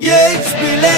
Yeah, it's bin